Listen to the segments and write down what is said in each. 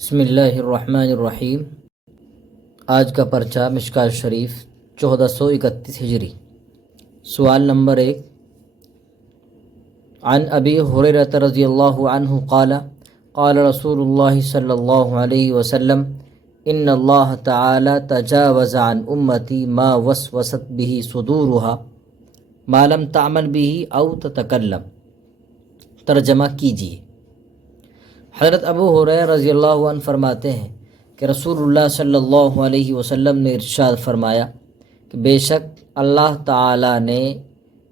بسم اللہ الرحمن الرحیم۔ آج کا پرچہ مشکوٰۃ شریف 1431 ہجری۔ سوال نمبر 1، عن ابی ہریرہ رضی اللہ عنہ قال قال رسول اللہ صلی اللہ علیہ وسلم ان اللہ تعالی تجاوز عن امتی ما وسوست به صدورها ما لم تعمل به او تتکلم۔ ترجمہ کیجیے۔ حضرت ابو ہریرہ رضی اللہ عنہ فرماتے ہیں کہ رسول اللہ صلی اللہ علیہ وسلم نے ارشاد فرمایا کہ بے شک اللہ تعالی نے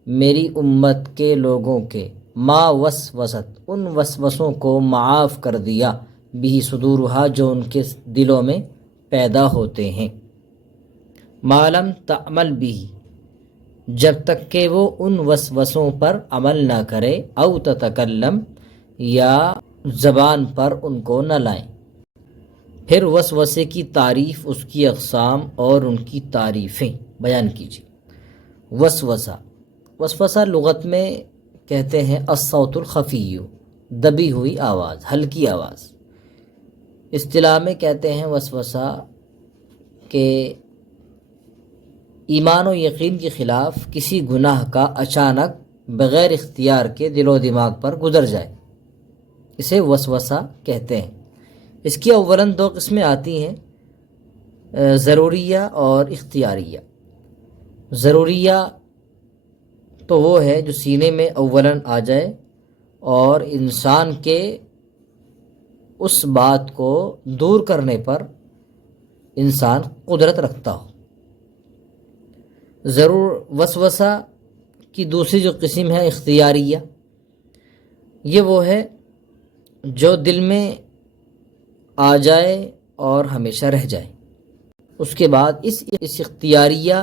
میری امت کے لوگوں کے ما وسوست ان وسوسوں کو معاف کر دیا، بھی صدورها جو ان کے دلوں میں پیدا ہوتے ہیں، ما لم تعمل بھی جب تک کہ وہ ان وسوسوں پر عمل نہ کرے، او تتکلم یا زبان پر ان کو نہ لائیں۔ پھر وسوسے کی تعریف، اس کی اقسام اور ان کی تعریفیں بیان کیجیے۔ وسوسہ لغت میں کہتے ہیں الصوت الخفی، دبی ہوئی آواز، ہلکی آواز۔ اصطلاح میں کہتے ہیں وسوسہ کہ ایمان و یقین کے خلاف کسی گناہ کا اچانک بغیر اختیار کے دل و دماغ پر گزر جائے، اسے وسوسہ کہتے ہیں۔ اس کی اولاً دو قسمیں آتی ہیں، ضروریہ اور اختیاریہ۔ ضروریہ تو وہ ہے جو سینے میں اولاً آ جائے اور انسان کے اس بات کو دور کرنے پر انسان قدرت رکھتا ہو۔ وسوسہ کی دوسری جو قسم ہے اختیاریہ، یہ وہ ہے جو دل میں آ جائے اور ہمیشہ رہ جائے۔ اس کے بعد اس اختیاریہ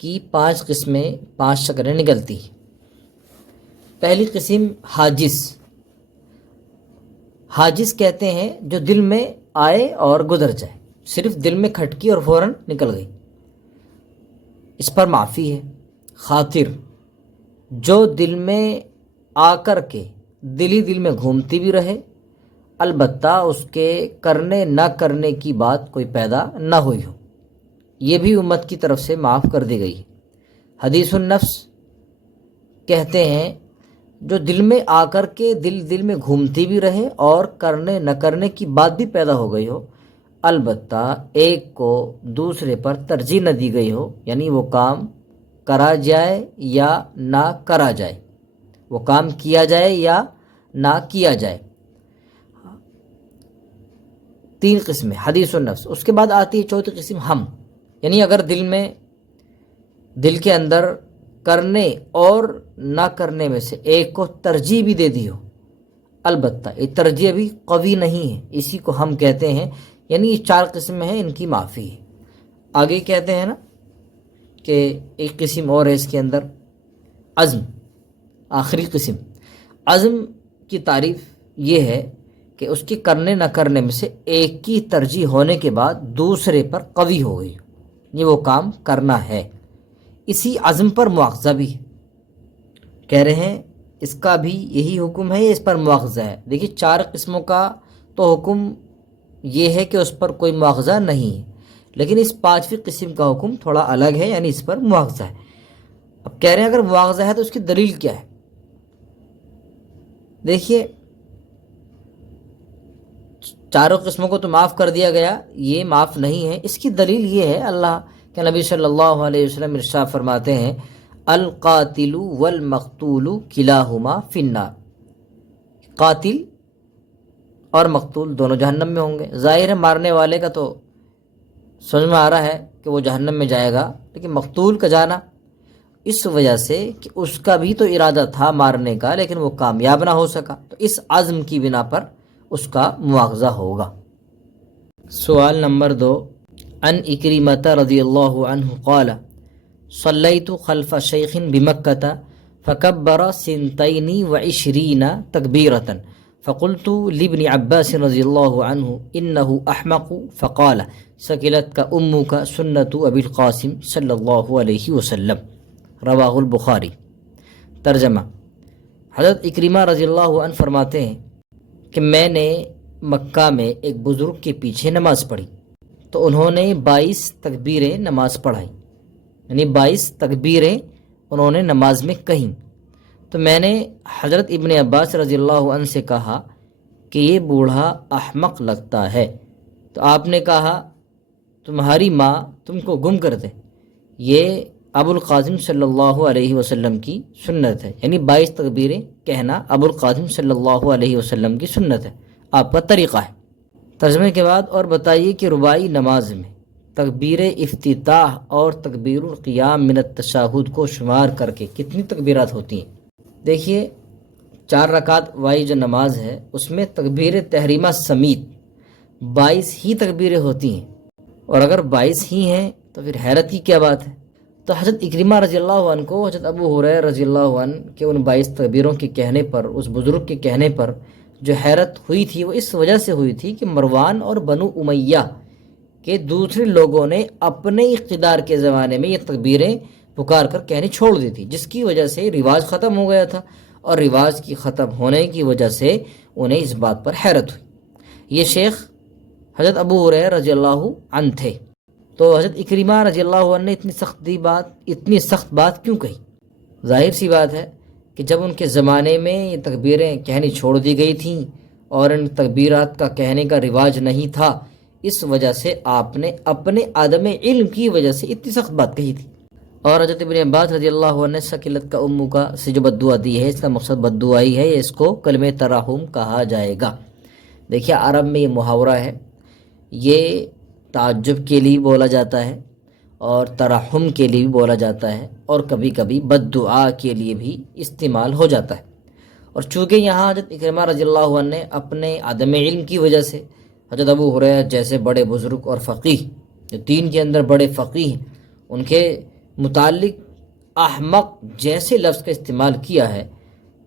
کی 5 قسمیں، 5 شکلیں نکلتی ہیں۔ پہلی قسم حاجز کہتے ہیں جو دل میں آئے اور گزر جائے، صرف دل میں کھٹکی اور فوراً نکل گئی، اس پر معافی ہے۔ خاطر جو دل میں آ کر کے دل میں گھومتی بھی رہے، البتہ اس کے کرنے نہ کرنے کی بات کوئی پیدا نہ ہوئی ہو، یہ بھی امت کی طرف سے معاف کر دی گئی ہے۔ حدیث النفس کہتے ہیں جو دل میں آ کر کے دل میں گھومتی بھی رہے اور کرنے نہ کرنے کی بات بھی پیدا ہو گئی ہو، البتہ ایک کو دوسرے پر ترجیح نہ دی گئی ہو، یعنی وہ کام کرا جائے یا نہ کرا جائے، وہ کام کیا جائے یا نہ کیا جائے۔ 3 قسمیں حدیث النفس۔ اس کے بعد آتی ہے چوتھی قسم ہم، یعنی اگر دل کے اندر کرنے اور نہ کرنے میں سے ایک کو ترجیح بھی دے دی ہو، البتہ یہ ترجیح بھی قوی نہیں ہے، اسی کو ہم کہتے ہیں۔ یعنی یہ 4 قسمیں ہیں، ان کی معافی ہے۔ آگے کہتے ہیں نا کہ ایک قسم اور ہے اس کے اندر عزم، آخری قسم۔ عزم کی تعریف یہ ہے کہ اس کے کرنے نہ کرنے میں سے ایک کی ترجیح ہونے کے بعد دوسرے پر قوی ہو گئی، یہ وہ کام کرنا ہے۔ اسی عزم پر مواخذہ بھی ہے، کہہ رہے ہیں اس کا بھی یہی حکم ہے، اس پر مواخذہ ہے۔ دیکھیے 4 قسموں کا تو حکم یہ ہے کہ اس پر کوئی مواخذہ نہیں ہے، لیکن اس 5ویں قسم کا حکم تھوڑا الگ ہے، یعنی اس پر مواخذہ ہے۔ اب کہہ رہے ہیں اگر مواخذہ ہے تو اس کی دلیل کیا ہے؟ دیکھیے 4 قسموں کو تو معاف کر دیا گیا، یہ معاف نہیں ہے۔ اس کی دلیل یہ ہے، اللہ کے نبی صلی اللہ علیہ وسلم ارشاد فرماتے ہیں القاتل والمقتول کلاہما فی النار، قاتل اور مقتول دونوں جہنم میں ہوں گے۔ ظاہر ہے مارنے والے کا تو سمجھ میں آ رہا ہے کہ وہ جہنم میں جائے گا، لیکن مقتول کا جانا اس وجہ سے کہ اس کا بھی تو ارادہ تھا مارنے کا، لیکن وہ کامیاب نہ ہو سکا، تو اس عزم کی بنا پر اس کا مواخذہ ہوگا۔ سوال نمبر 2، عن اکرمۃ رضی اللہ عنہ قال صلیت خلف شیخ بمکۃ فکبر 22 تکبیرۃ فقلت لابن عباس رضی اللہ عنہ انہ احمق فقال ثقلتک امک سنت ابی القاسم صلی اللہ علیہ وسلم، رواہ البخاری۔ ترجمہ، حضرت اکرمہ رضی اللہ عنہ فرماتے ہیں کہ میں نے مکہ میں ایک بزرگ کے پیچھے نماز پڑھی تو انہوں نے 22 تکبیریں نماز پڑھائی، یعنی 22 تکبیریں انہوں نے نماز میں کہیں۔ تو میں نے حضرت ابن عباس رضی اللہ عنہ سے کہا کہ یہ بوڑھا احمق لگتا ہے، تو آپ نے کہا تمہاری ماں تم کو گم کر دے، یہ ابو القاسم صلی اللہ علیہ وسلم کی سنت ہے، یعنی 22 تکبیریں کہنا ابو القاسم صلی اللہ علیہ وسلم کی سنت ہے، آپ کا طریقہ ہے۔ ترجمے کے بعد اور بتائیے کہ رباعی نماز میں تکبیر افتتاح اور تکبیر القیام من التشہد کو شمار کر کے کتنی تکبیرات ہوتی ہیں؟ دیکھیے 4 رکعت والی جو نماز ہے اس میں تکبیر تحریمہ سمیت 22 ہی تکبیریں ہوتی ہیں، اور اگر 22 ہی ہیں تو پھر حیرت کی کیا بات ہے۔ تو حضرت اکرمہ رضی اللہ عنہ کو حضرت ابو ہریرہ رضی اللہ عنہ کے ان 22 تکبیروں کے کہنے پر، اس بزرگ کے کہنے پر جو حیرت ہوئی تھی وہ اس وجہ سے ہوئی تھی کہ مروان اور بنو امیہ کہ دوسرے لوگوں نے اپنے اقتدار کے زمانے میں یہ تکبیریں پکار کر کہنی چھوڑ دی تھی، جس کی وجہ سے رواج ختم ہو گیا تھا، اور رواج کی ختم ہونے کی وجہ سے انہیں اس بات پر حیرت ہوئی۔ یہ شیخ حضرت ابو ہریرہ رضی اللہ عنہ تھے، تو حضرت اکرمہ رضی اللہ عنہ نے اتنی سخت بات کیوں کہی؟ ظاہر سی بات ہے کہ جب ان کے زمانے میں یہ تکبیریں کہنی چھوڑ دی گئی تھیں اور ان تکبیرات کا کہنے کا رواج نہیں تھا، اس وجہ سے آپ نے اپنے عدم علم کی وجہ سے اتنی سخت بات کہی تھی۔ اور حضرت ابن عباس رضی اللہ عنہ نے سکلت کا امو کا سے جو بد دعا دی ہے، اس کا مقصد بد دعا ہی ہے، اس کو کلمہ ترحم کہا جائے گا۔ دیکھیے عرب میں یہ محاورہ ہے، یہ تعجب کے لیے بولا جاتا ہے اور ترحم کے لیے بھی بولا جاتا ہے، اور کبھی کبھی بد دعا کے لیے بھی استعمال ہو جاتا ہے۔ اور چونکہ یہاں حضرت اکرمہ رضی اللہ عنہ نے اپنے عدم علم کی وجہ سے حضرت ابو ہریرہ جیسے بڑے بزرگ اور فقیہ جو دین کے اندر بڑے فقیہ ہیں، ان کے متعلق احمق جیسے لفظ کا استعمال کیا ہے،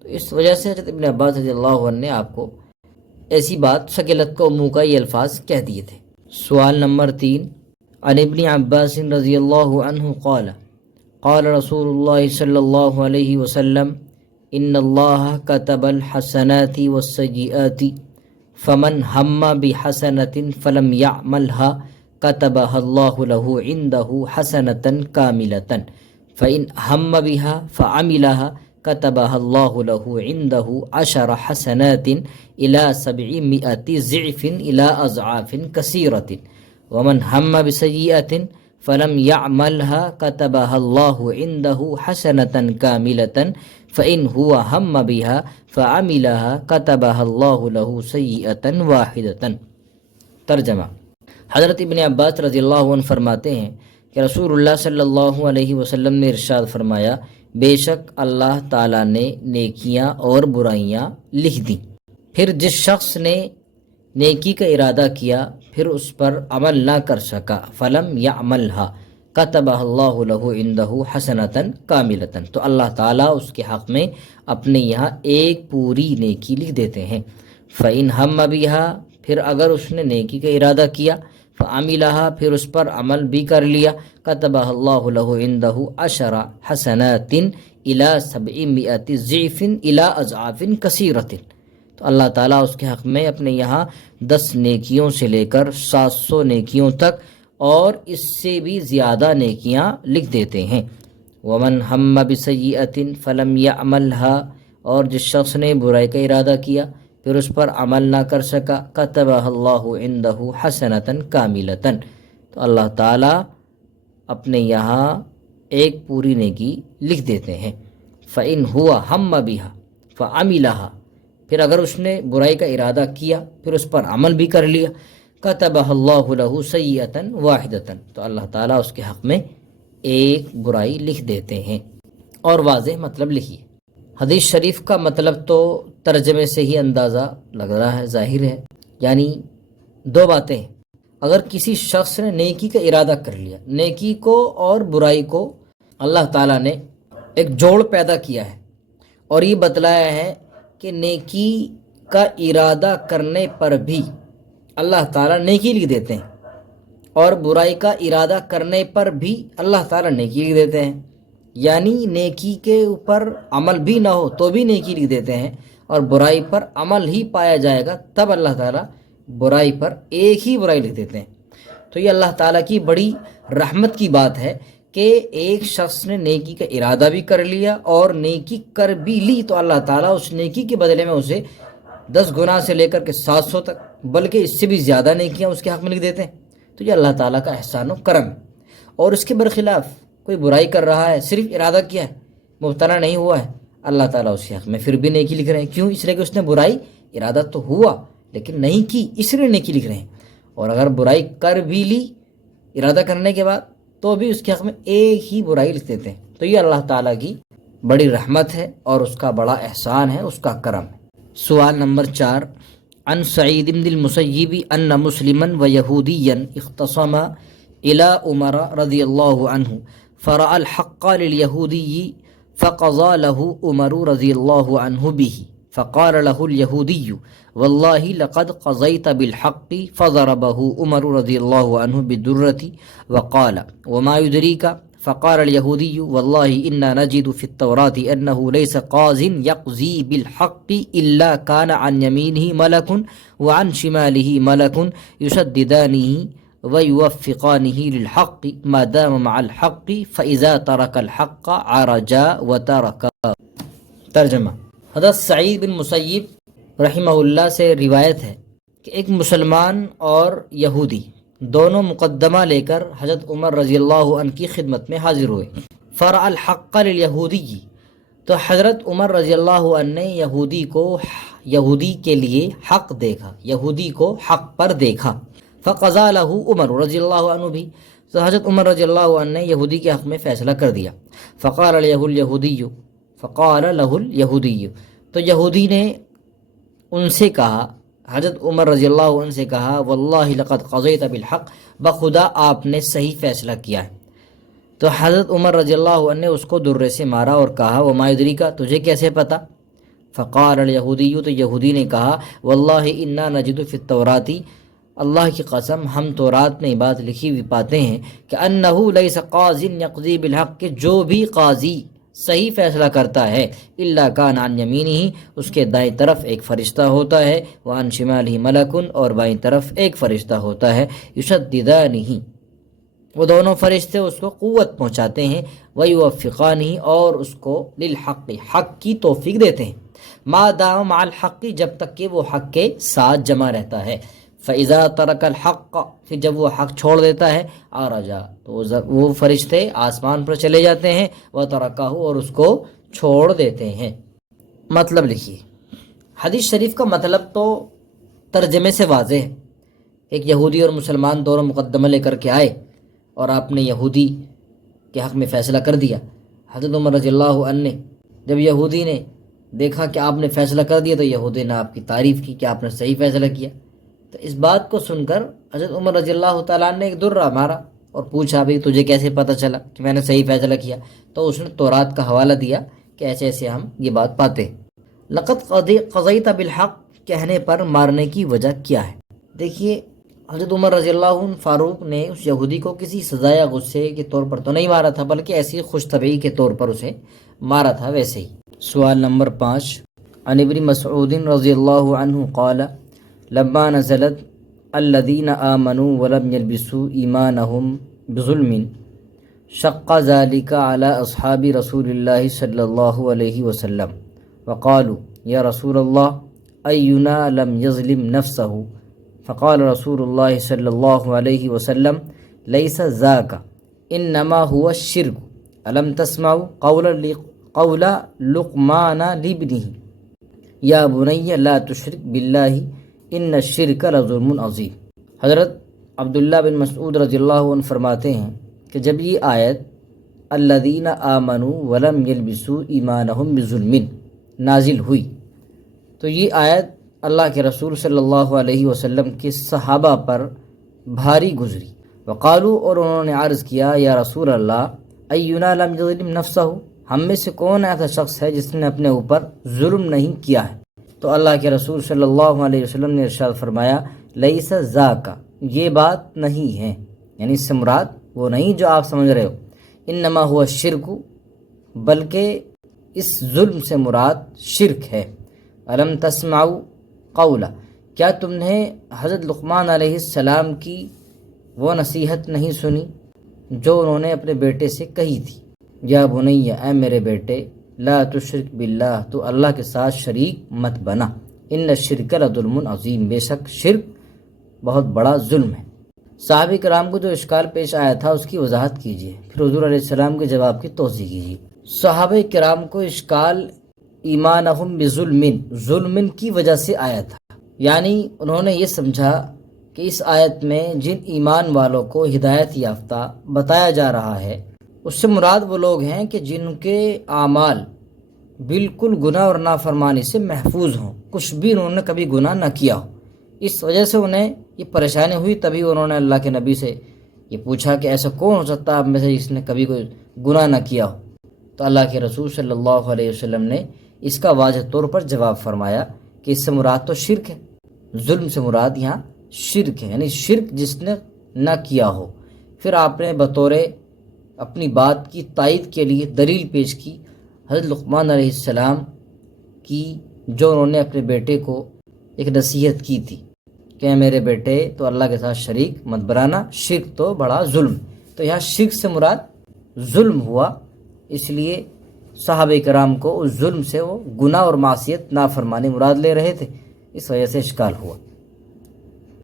تو اس وجہ سے حضرت ابن عباس رضی اللہ عنہ نے آپ کو ایسی بات سکلت کا امو کا یہ الفاظ کہہ دیے تھے۔ سوال نمبر 3، عن ابن عباس رضی اللہ عنہ قال قال رسول اللہ صلی اللہ علیہ وسلم ان اللہ كتب الحسنات والسیئات فمن ہم بحسنة فلم يعملها كتبها اللہ له عنده حسنة كاملة فإن هم بها فعملها كتبها الله له عنده 10 حسنات إلى 700 ضعف إلى أضعاف كثيرة ومن هم بسيئة فلم يعملها كتبها الله عنده حسنة كاملة فإن هو هم بها فعملها كتبها الله له سيئة واحدة۔ ترجمہ، حضرت ابن عباس رضی اللہ عنہ فرماتے ہیں کہ رسول اللہ صلی اللہ علیہ وسلم نے ارشاد فرمایا، بے شک اللہ تعالیٰ نے نیکیاں اور برائیاں لکھ دیں، پھر جس شخص نے نیکی کا ارادہ کیا پھر اس پر عمل نہ کر سکا، فلم یعملها کتبہ اللہ لہ عندہ حسنۃ کاملۃ، تو اللہ تعالیٰ اس کے حق میں اپنے یہاں ایک پوری نیکی لکھ دیتے ہیں۔ فإن ہم بها، پھر اگر اس نے نیکی کا ارادہ کیا، فعملها، پھر اس پر عمل بھی کر لیا، کتبہ اللہ لہ عندہ 10 حسنات الی 700 ضعف الی اضعاف کثیرۃ، تو اللہ تعالیٰ اس کے حق میں اپنے یہاں 10 نیکیوں سے لے کر 700 نیکیوں تک اور اس سے بھی زیادہ نیکیاں لکھ دیتے ہیں۔ ومن ہم بسیئۃ فلم یعملها، اور جس شخص نے برائی کا ارادہ کیا پھر اس پر عمل نہ کر سکا، کتبہ اللہ عنہ حسنۃ کاملۃ، تو اللہ تعالیٰ اپنے یہاں ایک پوری نیکی لکھ دیتے ہیں۔ فإن هو ہم بها فعملها، پھر اگر اس نے برائی کا ارادہ کیا پھر اس پر عمل بھی کر لیا، کتبہ اللہ لہ سیئۃ واحدۃ، تو اللہ تعالیٰ اس کے حق میں ایک برائی لکھ دیتے ہیں۔ اور واضح مطلب لکھیے، حدیث شریف کا مطلب تو ترجمے سے ہی اندازہ لگ رہا ہے، ظاہر ہے، یعنی 2 باتیں ہیں۔ اگر کسی شخص نے نیکی کا ارادہ کر لیا، نیکی کو اور برائی کو اللہ تعالیٰ نے ایک جوڑ پیدا کیا ہے اور یہ بتلایا ہے کہ نیکی کا ارادہ کرنے پر بھی اللہ تعالیٰ نیکی لکھ دیتے ہیں، اور برائی کا ارادہ کرنے پر بھی اللہ تعالیٰ نیکی لکھ دیتے ہیں، یعنی نیکی کے اوپر عمل بھی نہ ہو تو بھی نیکی لکھ دیتے ہیں، اور برائی پر عمل ہی پایا جائے گا تب اللہ تعالیٰ برائی پر ایک ہی برائی لکھ دیتے ہیں۔ تو یہ اللہ تعالیٰ کی بڑی رحمت کی بات ہے کہ ایک شخص نے نیکی کا ارادہ بھی کر لیا اور نیکی کر بھی لی تو اللہ تعالیٰ اس نیکی کے بدلے میں اسے 10 گنا سے لے کر کے 700 تک بلکہ اس سے بھی زیادہ نیکیاں اس کے حق میں لکھ دیتے ہیں۔ تو یہ اللہ تعالیٰ کا احسان و کرم ہے۔ اور اس کے برخلاف کوئی برائی کر رہا ہے، صرف ارادہ کیا ہے، مبتلا نہیں ہوا ہے، اللہ تعالیٰ اس کے حق میں پھر بھی نیکی لکھ رہے ہیں۔ کیوں؟ اس لیے کہ اس نے برائی ارادہ تو ہوا لیکن نہیں کی، اس لیے نیکی لکھ رہے ہیں۔ اور اگر برائی کر بھی لی ارادہ کرنے کے بعد تو بھی اس کے حق میں ایک ہی برائی لکھ دیتے ہیں۔ تو یہ اللہ تعالیٰ کی بڑی رحمت ہے اور اس کا بڑا احسان ہے، اس کا کرم ہے۔ سوال نمبر 4، عن سعید بن المسیب ان مسلما ویہودیا اختصما الى عمر رضی اللہ عنہ فرأى الحق لليهودي فقضى له عمر رضی اللہ عنہ به فقال له اليهودي والله لقد قضيت بالحق فضربه عمر رضی اللہ عنہ بالدرة وقال وما يدريك فقال اليهودي والله إنا نجد في التوراة أنه ليس قاض يقضي بالحق إلا كان عن يمينه ملك وعن شماله ملك يسددانه ويوفقانه للحق ما دام مع الحق فإذا ترك الحق عرجا وتركا۔ ترجمہ: حضرت سعید بن مسیب رحمہ اللہ سے روایت ہے کہ ایک مسلمان اور یہودی دونوں مقدمہ لے کر حضرت عمر رضی اللہ عنہ کی خدمت میں حاضر ہوئے۔ فرأى الحق لليهودي، تو حضرت عمر رضی اللہ عنہ نے یہودی کے لیے حق دیکھا، یہودی کو حق پر دیکھا۔ فقضى له عمر رضی اللہ عنہ بھی، تو حضرت عمر رضی اللہ عنہ نے یہودی کے حق میں فیصلہ کر دیا۔ فقال له اليهودي، تو یہودی نے ان سے کہا، حضرت عمر رضی اللہ عنہ سے کہا، واللہ لقد قضیت بالحق، بخدا آپ نے صحیح فیصلہ کیا ہے۔ تو حضرت عمر رضی اللہ عنہ نے اس کو درے سے مارا اور کہا، وما یدریک، تجھے کیسے پتا؟ فقال الیہودی، تو یہودی نے کہا، واللہ انا نجد فی التوراۃ، اللہ کی قسم ہم تورات میں بات لکھی ہوئی پاتے ہیں کہ انہ لیس قاض یقضی بالحق، کہ جو بھی قاضی صحیح فیصلہ کرتا ہے، الا کان عن یمینہ، اس کے دائیں طرف ایک فرشتہ ہوتا ہے، وعن شمالہ ملک، اور بائیں طرف ایک فرشتہ ہوتا ہے، یشددانہ، وہ دونوں فرشتے اس کو قوت پہنچاتے ہیں، ویوفقانہ، اور اس کو للحق، حق کی توفیق دیتے ہیں، ما دام مع الحق، جب تک کہ وہ حق کے ساتھ جمع رہتا ہے، فَإِذَا تَرَكَ الْحَقَّ، پھر جب وہ حق چھوڑ دیتا ہے، عَرَجَ، تو وہ فرشتے آسمان پر چلے جاتے ہیں، وَتَرَكَهُ، اور اس کو چھوڑ دیتے ہیں۔ مطلب لکھیے، حدیث شریف کا مطلب تو ترجمے سے واضح ہے۔ ایک یہودی اور مسلمان دونوں مقدمہ لے کر کے آئے اور آپ نے یہودی کے حق میں فیصلہ کر دیا۔ حضرت عمر رضی اللہ عنہ نے جب یہودی نے دیکھا کہ آپ نے فیصلہ کر دیا تو یہودی نے آپ کی تعریف کی کہ آپ نے صحیح فیصلہ کیا۔ تو اس بات کو سن کر حضرت عمر رضی اللہ تعالیٰ نے ایک درہ مارا اور پوچھا، بھئی تجھے کیسے پتہ چلا کہ میں نے صحیح فیصلہ کیا؟ تو اس نے تورات کا حوالہ دیا کہ ایسے ایسے ہم یہ بات پاتے ہیں۔ لقد قضیت بالحق کہنے پر مارنے کی وجہ کیا ہے؟ دیکھیے، حضرت عمر رضی اللہ عنہ فاروق نے اس یہودی کو کسی سزا یا غصے کے طور پر تو نہیں مارا تھا، بلکہ ایسی خوش طبعی کے طور پر اسے مارا تھا ویسے ہی۔ سوال نمبر 5، عن ابن مسعود رضی اللہ عنہ قال لما نزلت الذین آمنوا ولم يلبسوا ایمانهم بظلم شق ذلك على اصحاب رسول اللہ صلی اللہ علیہ وسلم وقالوا یا رسول اللہ اینا لم یظلم نفسه فقال رسول اللہ صلی اللہ علیہ وسلم لیس ذاک انما هو الشرک الم تسمعوا قول لقمان لابنہ یا بنی لا تشرک باللہ ان الشرک لظلم عظیم۔ حضرت عبداللہ بن مسعود رضی اللہ عنہ فرماتے ہیں کہ جب یہ آیت الذین آمنوا ولم یلبسوا ایمانہم بظلم نازل ہوئی تو یہ آیت اللہ کے رسول صلی اللہ علیہ وسلم کے صحابہ پر بھاری گزری۔ وقالو، اور انہوں نے عرض کیا، یا رسول اللہ اینا لم یظلم نفسہ، ہم میں سے کون ایسا شخص ہے جس نے اپنے اوپر ظلم نہیں کیا ہے؟ تو اللہ کے رسول صلی اللہ علیہ وسلم نے ارشاد فرمایا، لیس ذاکا، یہ بات نہیں ہے، یعنی اس سے مراد وہ نہیں جو آپ سمجھ رہے ہو، انما ہوا شرک، بلکہ اس ظلم سے مراد شرک ہے۔ الم تسمعوا قولا، کیا تم نے حضرت لقمان علیہ السلام کی وہ نصیحت نہیں سنی جو انہوں نے اپنے بیٹے سے کہی تھی؟ یا بنیا، اے میرے بیٹے، لا تشرک باللہ، تو اللہ کے ساتھ شریک مت بنا، ان الشرک لظلم عظیم، بے شک شرک بہت بڑا ظلم ہے۔ صحابہ کرام کو جو اشکال پیش آیا تھا اس کی وضاحت کیجیے، پھر حضور علیہ السلام کے جواب کی توضیح کیجیے۔ صحابہ کرام کو اشکال ایمانہم بظلم، ظلم کی وجہ سے آیا تھا، یعنی انہوں نے یہ سمجھا کہ اس آیت میں جن ایمان والوں کو ہدایت یافتہ بتایا جا رہا ہے اس سے مراد وہ لوگ ہیں کہ جن کے اعمال بالکل گناہ اور نافرمانی سے محفوظ ہوں، کچھ بھی انہوں نے کبھی گناہ نہ کیا ہو۔ اس وجہ سے انہیں یہ پریشانی ہوئی، تبھی انہوں نے اللہ کے نبی سے یہ پوچھا کہ ایسا کون ہو سکتا ہے آپ میں سے جس نے کبھی کوئی گناہ نہ کیا ہو؟ تو اللہ کے رسول صلی اللہ علیہ وسلم نے اس کا واضح طور پر جواب فرمایا کہ اس سے مراد تو شرک ہے، ظلم سے مراد یہاں شرک ہے، یعنی شرک جس نے نہ کیا ہو۔ پھر آپ نے بطور اپنی بات کی تائید کے لیے دلیل پیش کی حضرت لقمان علیہ السلام کی، جو انہوں نے اپنے بیٹے کو ایک نصیحت کی تھی کہ اے میرے بیٹے، تو اللہ کے ساتھ شریک مت بنانا، شرک تو بڑا ظلم۔ تو یہاں شرک سے مراد ظلم ہوا، اس لیے صحابہ کرام کو اس ظلم سے وہ گناہ اور معصیت نافرمانی مراد لے رہے تھے، اس وجہ سے اشکال ہوا۔